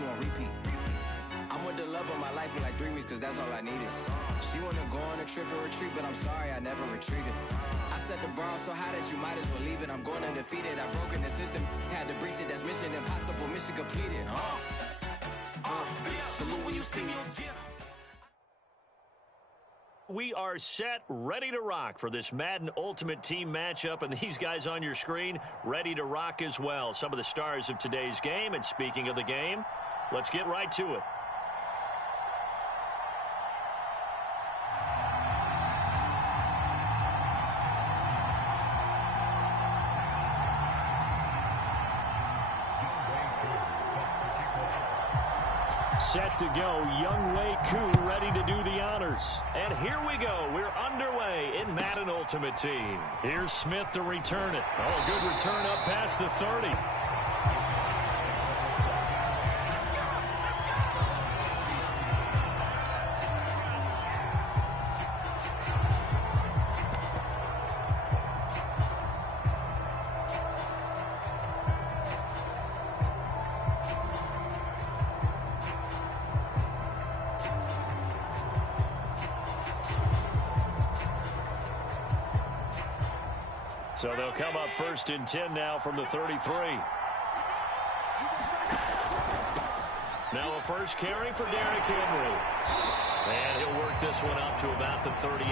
2 on repeat. I'm with the love of my life for like 3 weeks because that's all I needed. She wanna go on a trip and retreat, but I'm sorry, I never retreated. I set the bar so high that you might as well leave it. I'm going undefeated. I've broken the system, had to breach it. That's mission impossible, mission completed. Salute when you see me. We are set, ready to rock for this Madden Ultimate Team matchup, and these guys on your screen ready to rock as well. Some of the stars of today's game, and speaking of the game, let's get right to it. Set to go, Young Wei Koo ready to do the honors. And here we go. We're underway in Madden Ultimate Team. Here's Smith to return it. Oh, good return up past the 30. So they'll come up 1st and 10 now from the 33. Now a first carry for Derrick Henry. And he'll work this one up to about the 38.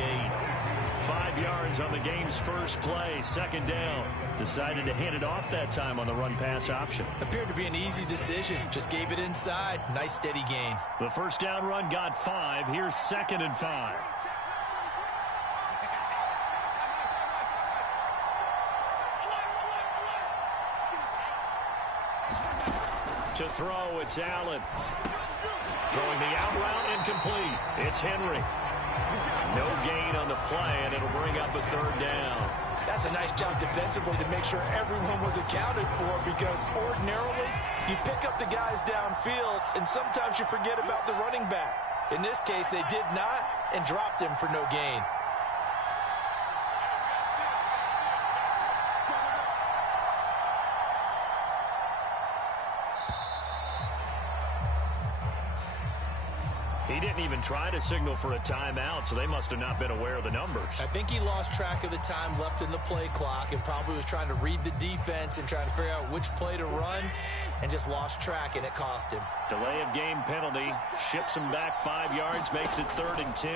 5 yards on the game's first play. 2nd down. Decided to hand it off that time on the run-pass option. Appeared to be an easy decision. Just gave it inside. Nice steady gain. The first down run got 5. Here's 2nd and 5. To throw, it's Allen. Throwing the out route, incomplete. It's Henry. No gain on the play, and it'll bring up a 3rd down. That's a nice job defensively to make sure everyone was accounted for, because ordinarily you pick up the guys downfield, and sometimes you forget about the running back. In this case, they did not, and dropped him for no gain. He didn't even try to signal for a timeout, so they must have not been aware of the numbers. I think he lost track of the time left in the play clock and probably was trying to read the defense and trying to figure out which play to run, and just lost track, and it cost him. Delay of game penalty. Ships him back 5 yards, makes it 3rd and 10.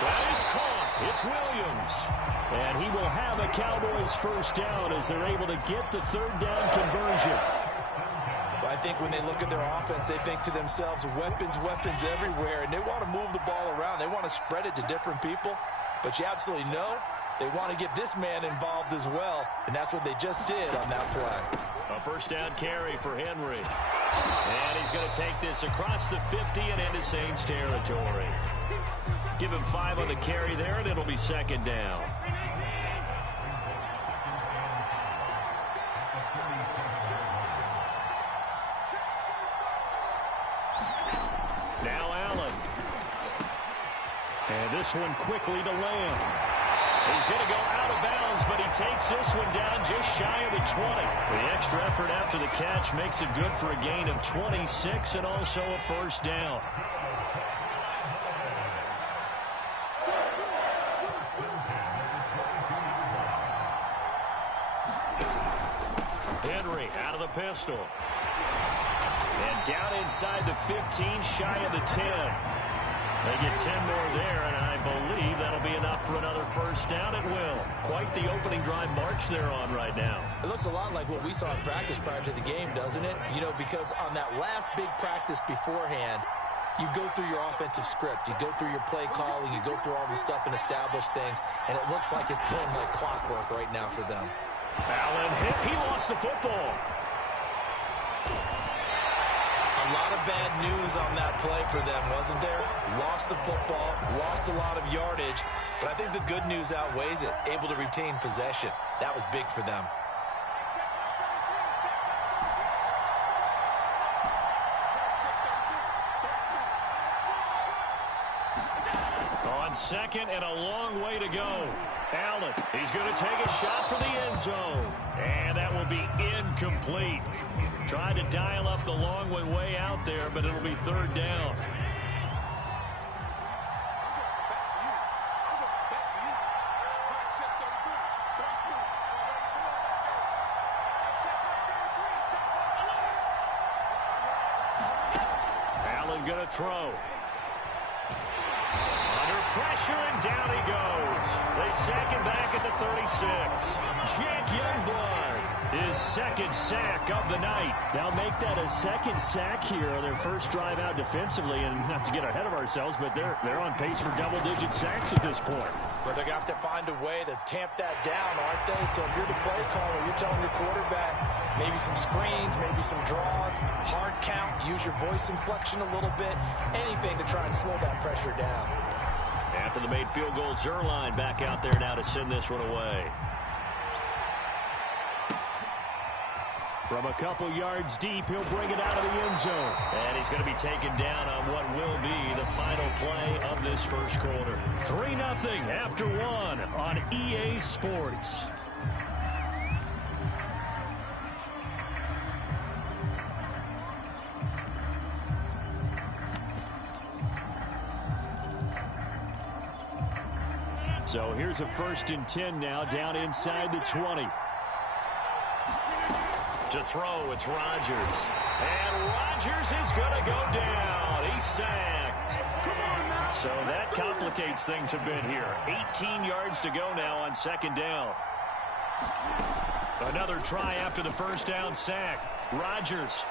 That is caught. It's Williams. And he will have a Cowboys first down as they're able to get the 3rd down conversion. I think when they look at their offense, they think to themselves, weapons everywhere, and they want to move the ball around. They want to spread it to different people, but you absolutely know they want to get this man involved as well, and that's what they just did on that play. A first down carry for Henry. And he's going to take this across the 50 and into Saints territory. Give him 5 on the carry there, and it'll be 2nd down. And this one quickly to Lamb. He's going to go out of bounds, but he takes this one down just shy of the 20. The extra effort after the catch makes it good for a gain of 26 and also a first down. Henry out of the pistol. And down inside the 15, shy of the 10. They get 10 more there, and I believe that'll be enough for another first down. It will. Quite the opening drive march they're on right now. It looks a lot like what we saw in practice prior to the game, doesn't it? You know, because on that last big practice beforehand, you go through your offensive script. You go through your play calling. You go through all the stuff and establish things, and it looks like it's going like clockwork right now for them. Allen hit. He lost the football. A lot of bad news on that play for them, wasn't there? Lost the football, lost a lot of yardage, but I think the good news outweighs it. Able to retain possession. That was big for them. On 2nd and a long way to go. Allen, he's going to take a shot for the end zone. And that will to be incomplete. Tried to dial up the long one way out there, but it'll be third down. Allen going to throw. Under pressure, and down he goes. They sack him back at the 36. Jack Youngblood, his second sack of the night. They'll make that a second sack here on their first drive out defensively. And not to get ahead of ourselves, but they're on pace for double-digit sacks at this point. But they're going to have to find a way to tamp that down, aren't they? So if you're the play caller, you're telling your quarterback maybe some screens, maybe some draws, hard count, use your voice inflection a little bit, anything to try and slow that pressure down. After the made field goal, Zerline back out there now to send this one away. From a couple yards deep, he'll bring it out of the end zone. And he's going to be taken down on what will be the final play of this first quarter. 3-0 after one on EA Sports. So here's a 1st and 10 now, down inside the 20. To throw, it's Rodgers. And Rodgers is going to go down. He's sacked. So that complicates things a bit here. 18 yards to go now on 2nd down. Another try after the first down sack. Rodgers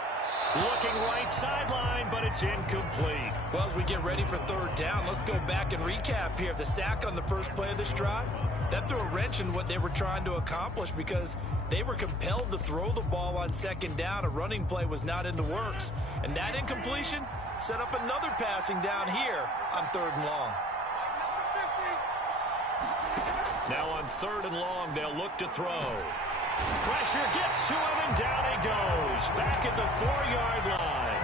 looking right sideline, but it's incomplete. Well, as we get ready for 3rd down, let's go back and recap here. The sack on the first play of this drive, that threw a wrench in what they were trying to accomplish because they were compelled to throw the ball on 2nd down. A running play was not in the works. And that incompletion set up another passing down here on 3rd and long. Now on 3rd and long, they'll look to throw. Pressure gets to him, and down he goes. Back at the 4-yard line.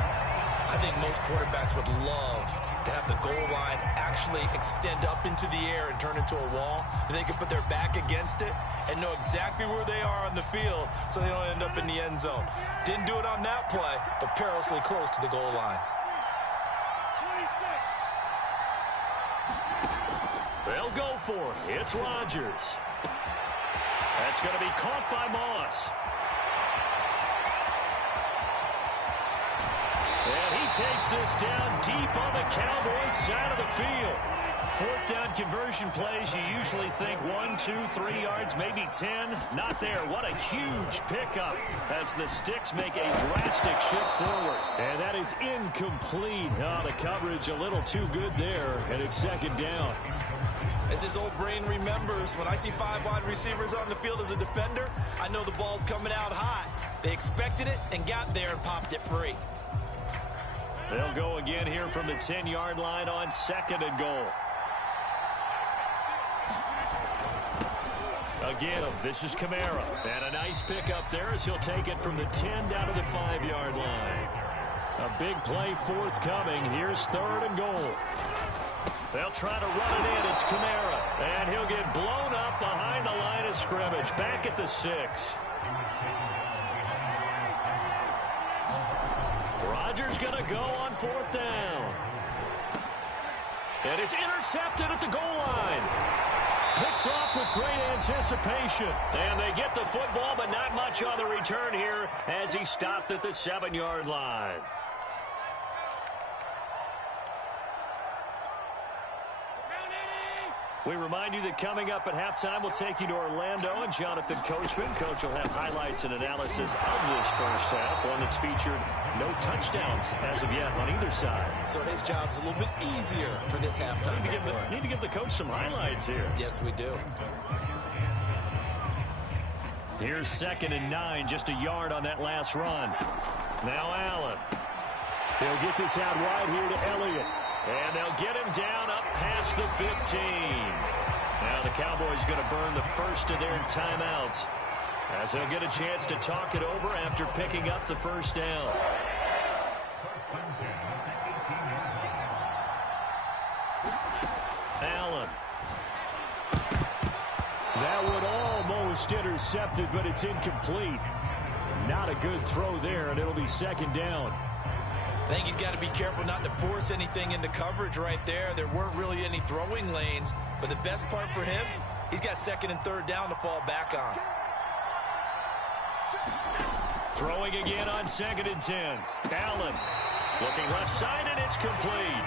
I think most quarterbacks would love to have the goal line actually extend up into the air and turn into a wall, and they can put their back against it and know exactly where they are on the field so they don't end up in the end zone. Didn't do it on that play, but perilously close to the goal line. They'll go for it. It's Rodgers. That's going to be caught by Moss. And he takes this down deep on the Cowboys side of the field. 4th down conversion plays, you usually think 1, 2, 3 yards, maybe 10. Not there. What a huge pickup as the Sticks make a drastic shift forward. And that is incomplete. Oh, the coverage a little too good there, and it's 2nd down. As his old brain remembers, when I see 5 wide receivers on the field as a defender, I know the ball's coming out hot. They expected it and got there and popped it free. They'll go again here from the 10-yard line on 2nd and goal. Again, this is Kamara. And a nice pickup there as he'll take it from the 10 down to the 5-yard line. A big play forthcoming. Here's 3rd and goal. They'll try to run it in. It's Kamara. And he'll get blown up behind the line of scrimmage. Back at the 6. Rodgers going to go on 4th down. And it's intercepted at the goal line. Picked off with great anticipation. And they get the football, but not much on the return here as he stopped at the 7-yard line. We remind you that coming up at halftime, we'll take you to Orlando and Jonathan Coachman. Coach will have highlights and analysis of this first half, one that's featured no touchdowns as of yet on either side. So his job's a little bit easier for this halftime. Need to give the coach some highlights here. Yes, we do. Here's 2nd and 9, just a yard on that last run. Now Allen. They'll get this out wide here to Elliott. And they'll get him down up past the 15. Now the Cowboys going to burn the first of their timeouts as they'll get a chance to talk it over after picking up the first down. Allen. That one almost intercepted, but it's incomplete. Not a good throw there, and it'll be second down. I think he's got to be careful not to force anything into coverage right there. There weren't really any throwing lanes, but the best part for him, he's got second and third down to fall back on. Throwing again on 2nd and 10. Allen looking left side, and it's complete.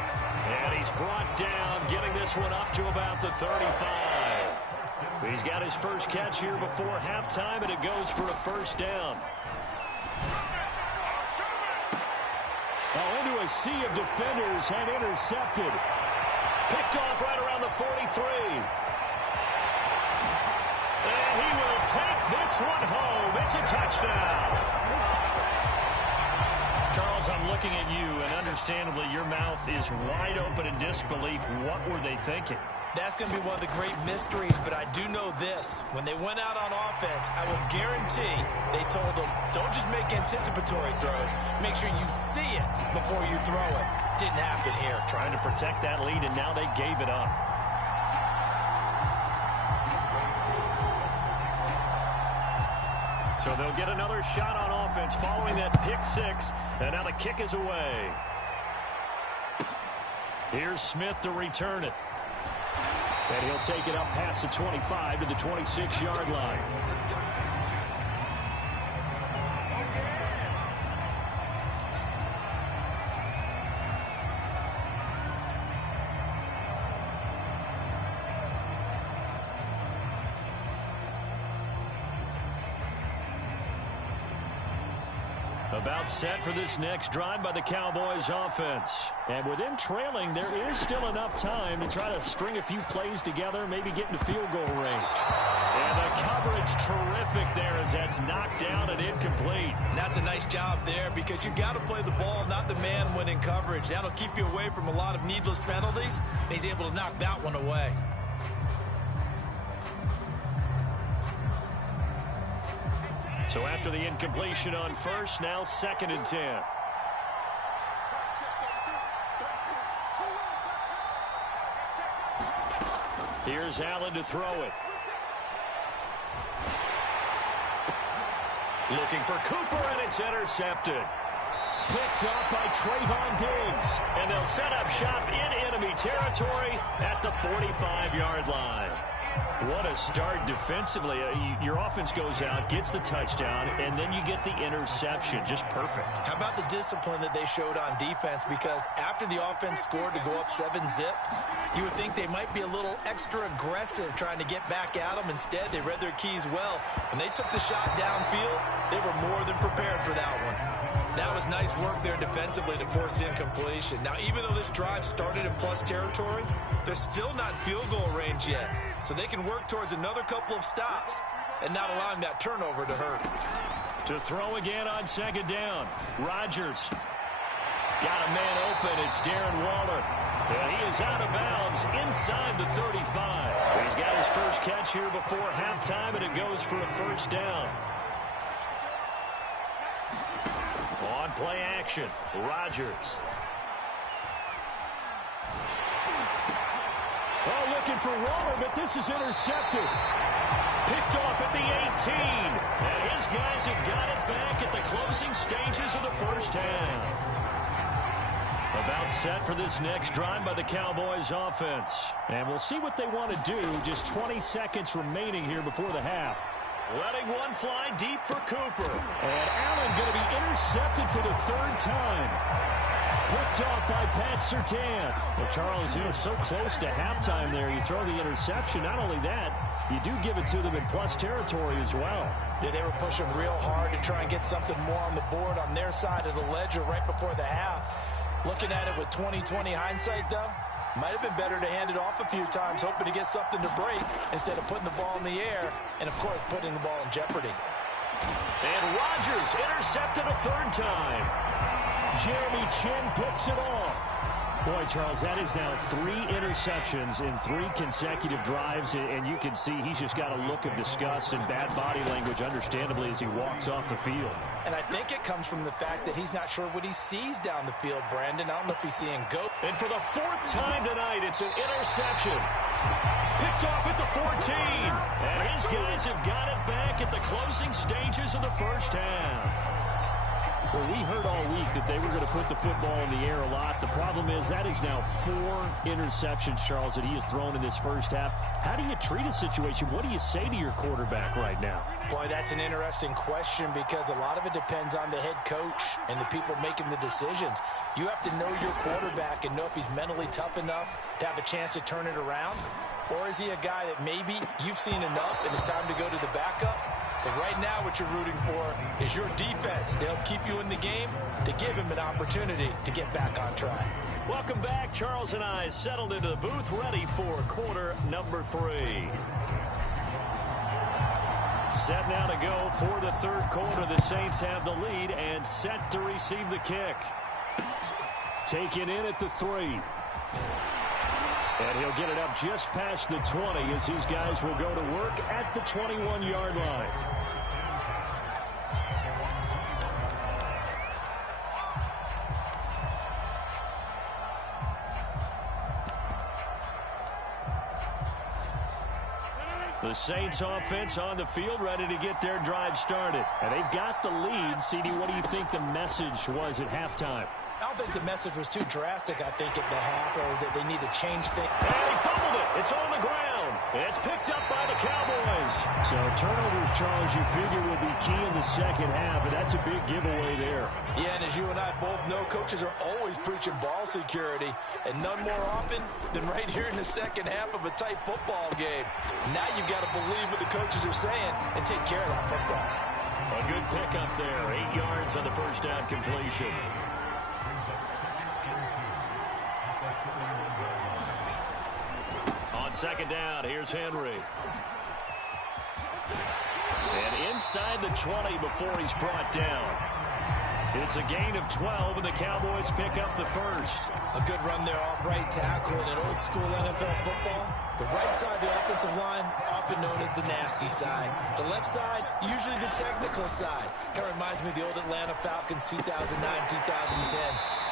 And he's brought down, getting this one up to about the 35. He's got his first catch here before halftime, and it goes for a first down. Into a sea of defenders and intercepted. Picked off right around the 43. And he will take this one home. It's a touchdown. Charles, I'm looking at you, and understandably, your mouth is wide open in disbelief. What were they thinking? That's going to be one of the great mysteries, but I do know this. When they went out on offense, I will guarantee they told them, don't just make anticipatory throws. Make sure you see it before you throw it. Didn't happen here. Trying to protect that lead, and now they gave it up. So they'll get another shot on offense following that pick six, and now the kick is away. Here's Smith to return it. And he'll take it up past the 25 to the 26-yard line. About set for this next drive by the Cowboys offense. And with them trailing, there is still enough time to try to string a few plays together, maybe get into field goal range. And the coverage terrific there as that's knocked down and incomplete. And that's a nice job there because you've got to play the ball, not the man when in coverage. That'll keep you away from a lot of needless penalties, and he's able to knock that one away. So after the incompletion on first, now 2nd and 10. Here's Allen to throw it. Looking for Cooper, and it's intercepted. Picked up by Trayvon Diggs. And they'll set up shop in enemy territory at the 45-yard line. What a start defensively. Your offense goes out, gets the touchdown, and then you get the interception. Just perfect. How about the discipline that they showed on defense? Because after the offense scored to go up 7-zip, you would think they might be a little extra aggressive trying to get back at them. Instead, they read their keys well. When they took the shot downfield, they were more than prepared for that one. That was nice work there defensively to force incompletion. Now, even though this drive started in plus territory, they're still not in field goal range yet. So they can work towards another couple of stops and not allowing that turnover to hurt. To throw again on 2nd down. Rodgers. Got a man open. It's Darren Waller. And he is out of bounds inside the 35. He's got his first catch here before halftime, and it goes for a first down. On play action, Rodgers. Oh, looking for Waller, but this is intercepted. Picked off at the 18. And his guys have got it back at the closing stages of the first half. About set for this next drive by the Cowboys offense. And we'll see what they want to do. Just 20 seconds remaining here before the half. Letting one fly deep for Cooper. And Allen going to be intercepted for the 3rd time. Picked off by Pat Surtain. Well, Charles, you're so close to halftime there. You throw the interception. Not only that, you do give it to them in plus territory as well. Yeah, they were pushing real hard to try and get something more on the board on their side of the ledger right before the half. Looking at it with 20/20 hindsight, though, might have been better to hand it off a few times, hoping to get something to break instead of putting the ball in the air and, of course, putting the ball in jeopardy. And Rodgers intercepted a 3rd time. Jeremy Chin picks it off. Boy, Charles, that is now 3 interceptions in 3 consecutive drives, and you can see he's just got a look of disgust and bad body language, understandably, as he walks off the field. And I think it comes from the fact that he's not sure what he sees down the field, Brandon. I don't know if he's seeing goat. And for the 4th time tonight, it's an interception. Picked off at the 14. And his guys have got it back at the closing stages of the first half. Well, we heard all week that they were going to put the football in the air a lot. The problem is that is now 4 interceptions, Charles, that he has thrown in this first half. How do you treat a situation? What do you say to your quarterback right now? Boy, that's an interesting question because a lot of it depends on the head coach and the people making the decisions. You have to know your quarterback and know if he's mentally tough enough to have a chance to turn it around. Or is he a guy that maybe you've seen enough and it's time to go to the backup? But right now what you're rooting for is your defense to help keep you in the game, to give him an opportunity to get back on track. Welcome back. Charles and I settled into the booth ready for quarter number 3. Set now to go for the third quarter. The Saints have the lead and set to receive the kick. Taken in at the 3. And he'll get it up just past the 20 as his guys will go to work at the 21-yard line. The Saints offense on the field ready to get their drive started. And they've got the lead. CD, what do you think the message was at halftime? I don't think the message was too drastic, I think, at the half, or that they need to change things. And he fumbled it. It's on the ground. It's picked up by the Cowboys. So turnovers, Charles, you figure will be key in the second half, and that's a big giveaway there. Yeah, and as you and I both know, coaches are always preaching ball security, and none more often than right here in the second half of a tight football game. Now you've got to believe what the coaches are saying and take care of that football. A good pickup there. 8 yards on the first down completion. Second down, here's Henry. And inside the 20 before he's brought down. It's a gain of 12, and the Cowboys pick up the first. A good run there off right tackle in an old-school NFL football. The right side of the offensive line, often known as the nasty side. The left side, usually the technical side. Kind of reminds me of the old Atlanta Falcons 2009-2010.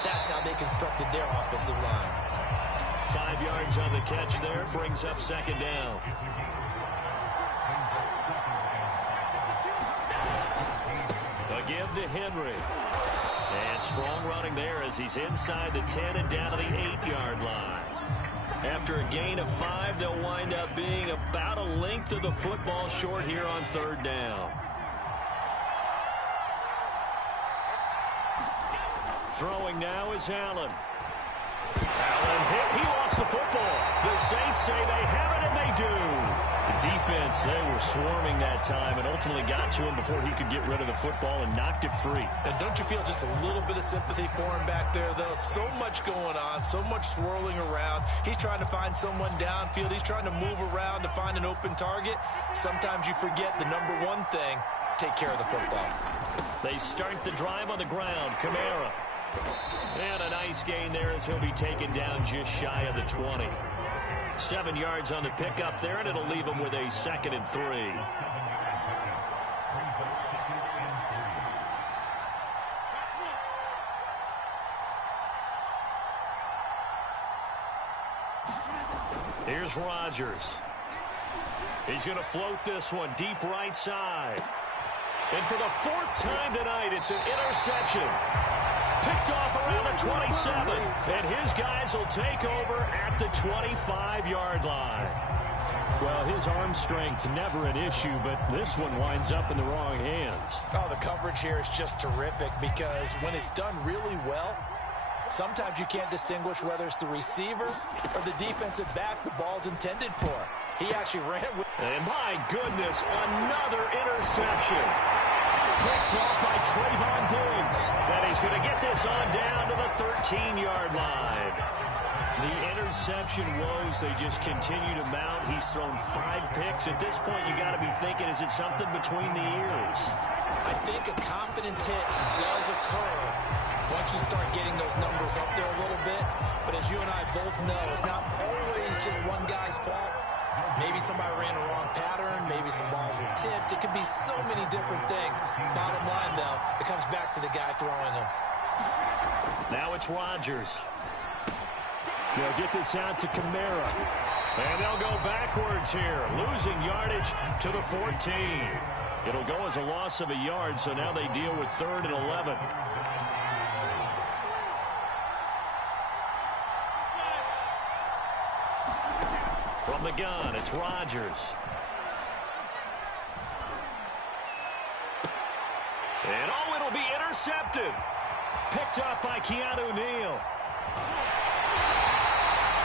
That's how they constructed their offensive line. 5 yards on the catch there, brings up second down. A give to Henry. And strong running there as he's inside the 10 and down to the 8-yard line. After a gain of 5, they'll wind up being about a length of the football short here on third down. Throwing now is Allen. Allen hit. He lost the football. The Saints say they have it, and they do. The defense, they were swarming that time and ultimately got to him before he could get rid of the football and knocked it free. And don't you feel just a little bit of sympathy for him back there, though? So much going on, so much swirling around. He's trying to find someone downfield. He's trying to move around to find an open target. Sometimes you forget the number one thing, take care of the football. They start the drive on the ground. Kamara. And a nice gain there as he'll be taken down just shy of the 20. 7 yards on the pickup there, and it'll leave him with a 2nd and 3. Here's Rodgers. He's going to float this one deep right side. And for the 4th time tonight, it's an interception. Picked off around the 27, and his guys will take over at the 25-yard line. Well, his arm strength never an issue, but this one winds up in the wrong hands. Oh, the coverage here is just terrific because when it's done really well, sometimes you can't distinguish whether it's the receiver or the defensive back the ball's intended for. He actually ran with... And my goodness, another interception. Picked off by Trayvon Diggs. And he's going to get this on down to the 13-yard line. The interception woes, they just continue to mount. He's thrown 5 picks. At this point, you got to be thinking, is it something between the ears? I think a confidence hit does occur once you start getting those numbers up there a little bit. But as you and I both know, it's not always just one guy's fault. Maybe somebody ran a wrong pattern. Maybe some balls were tipped. It could be so many different things. Bottom line, though, it comes back to the guy throwing them. Now it's Rodgers. They'll get this out to Kamara. And they'll go backwards here, losing yardage to the 14. It'll go as a loss of a yard, so now they deal with 3rd and 11. From the gun, it's Rodgers. And oh, it'll be intercepted. Picked up by Keanu Neal.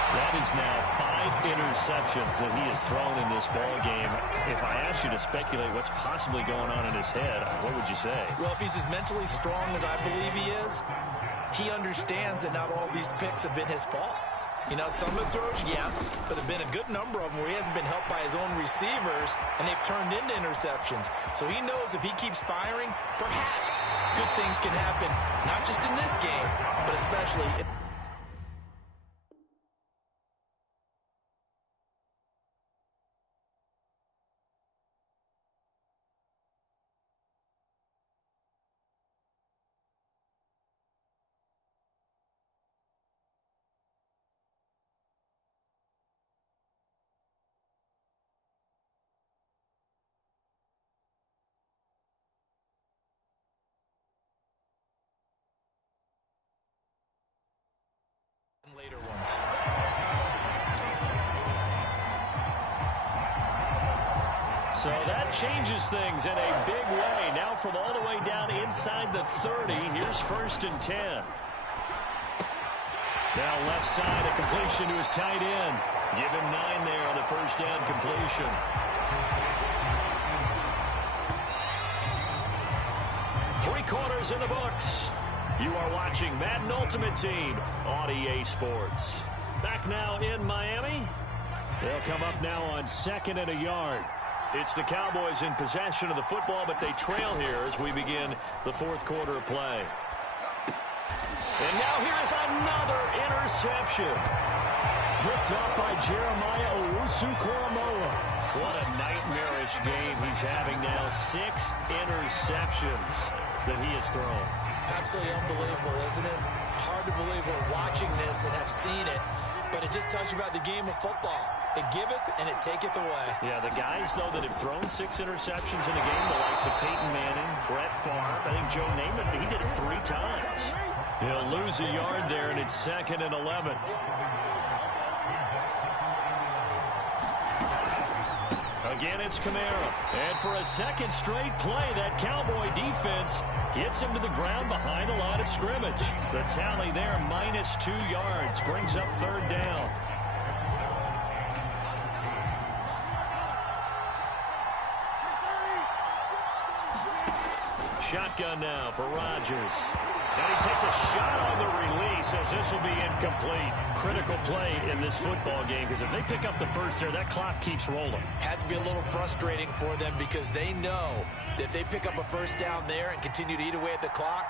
That is now 5 interceptions that he has thrown in this ball game. If I asked you to speculate what's possibly going on in his head, what would you say? Well, if he's as mentally strong as I believe he is, he understands that not all these picks have been his fault. You know, some of the throws, yes, but there have been a good number of them where he hasn't been helped by his own receivers, and they've turned into interceptions. So he knows if he keeps firing, perhaps good things can happen, not just in this game, but especially in later ones. So that changes things in a big way. Now from all the way down inside the 30, here's 1st and 10. Now left side, a completion to his tight end. Give him 9 there on the 1st down completion. Three-quarters in the books. You are watching Madden Ultimate Team on EA Sports. Back now in Miami. They'll come up now on 2nd and a yard. It's the Cowboys in possession of the football, but they trail here as we begin the 4th quarter of play. And now here is another interception. Picked up by Jeremiah Owusu-Koramoah. What a nightmarish game he's having now. 6 interceptions that he has thrown. Absolutely unbelievable, isn't it? Hard to believe we're watching this and have seen it, but it just tells you about the game of football. It giveth and it taketh away. Yeah, the guys, though, that have thrown 6 interceptions in a game, the likes of Peyton Manning, Brett Favre, I think Joe Namath, he did it 3 times. He'll lose a yard there, and it's 2nd and 11. Again, it's Kamara. And for a second straight play, that Cowboy defense gets him to the ground behind the line of scrimmage. The tally there, -2 yards, brings up 3rd down. Shotgun now for Rodgers. And he takes a shot on the release as this will be incomplete. Critical play in this football game because if they pick up the first there, that clock keeps rolling. Has to be a little frustrating for them because they know that if they pick up a 1st down there and continue to eat away at the clock,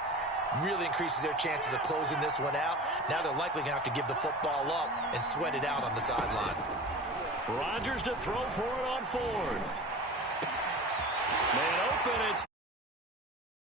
really increases their chances of closing this one out. Now they're likely going to have to give the football up and sweat it out on the sideline. Rodgers to throw for it on 4th. Man open, it's